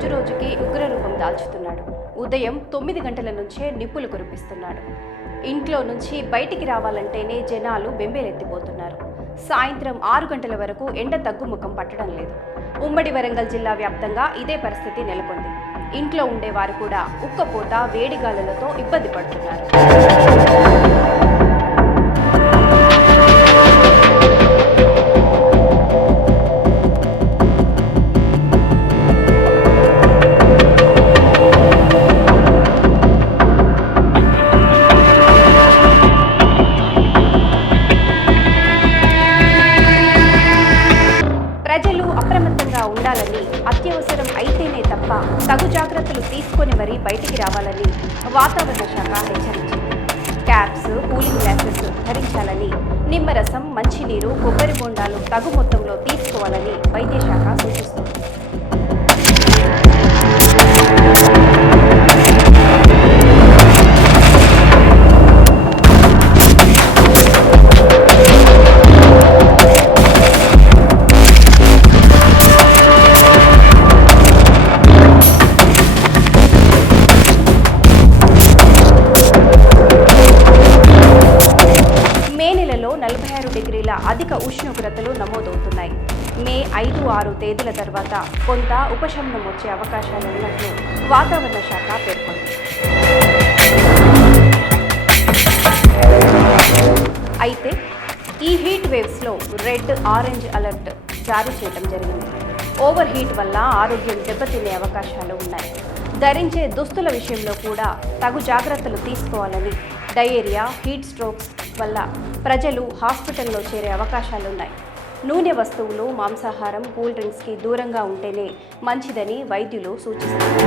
రోజురోజుకి ఉగ్రరూపం దాల్చుతున్నాడు. ఉదయం 9 గంటల నుంచే నిప్పులు కురిపిస్తున్నాడు. ఇంట్లో నుంచి బయటికి రావాలంటేనే జనాలు బెంబేలెత్తిపోతున్నారు. సాయంత్రం 6 గంటల వరకు ఎండ తగ్గుముఖం పట్టడం లేదు. ఉమ్మడి వరంగల్ జిల్లా వ్యాప్తంగా ఇదే పరిస్థితి నెలకొంది. ఇంట్లో ఉండేవారు కూడా ఉక్కపోత, వేడిగాలులతో ఇబ్బంది పడుతున్నారు. ప్రజలు అప్రమత్తంగా ఉండాలని, అత్యవసరం అయితేనే తప్ప తగు జాగ్రత్తలు తీసుకొని మరీ బయటికి రావాలని వాతావరణ శాఖ హెచ్చరించింది. క్యాప్స్, కూలింగ్ గ్లాసెస్ ధరించాలని, నిమ్మరసం, మంచినీరు, కొబ్బరి బొండాలు తగు మొత్తంలో తీసుకోవాలని వైద్య శాఖ సూచిస్తుంది. మే నెలలో 46 డిగ్రీల అధిక ఉష్ణోగ్రతలు నమోదవుతున్నాయి. మే 5-6 తేదీల తర్వాత కొంత ఉపశమనం వచ్చే అవకాశాలు ఉన్నట్లు వాతావరణ శాఖ పేర్కొంది. అయితే ఈ హీట్ వేవ్స్లో రెడ్, ఆరెంజ్ అలర్ట్ జారీ చేయడం జరిగింది. ఓవర్ హీట్ వల్ల ఆరోగ్యం దెబ్బతినే అవకాశాలు ఉన్నాయి. ధరించే దుస్తుల విషయంలో కూడా తగు జాగ్రత్తలు తీసుకోవాలని, డయేరియా, హీట్ స్ట్రోక్స్ వల్ల ప్రజలు హాస్పిటల్లో చేరే అవకాశాలున్నాయి. నూనె వస్తువులు, మాంసాహారం, కూల్ డ్రింక్స్కి దూరంగా ఉంటేనే మంచిదని వైద్యులు సూచిస్తారు.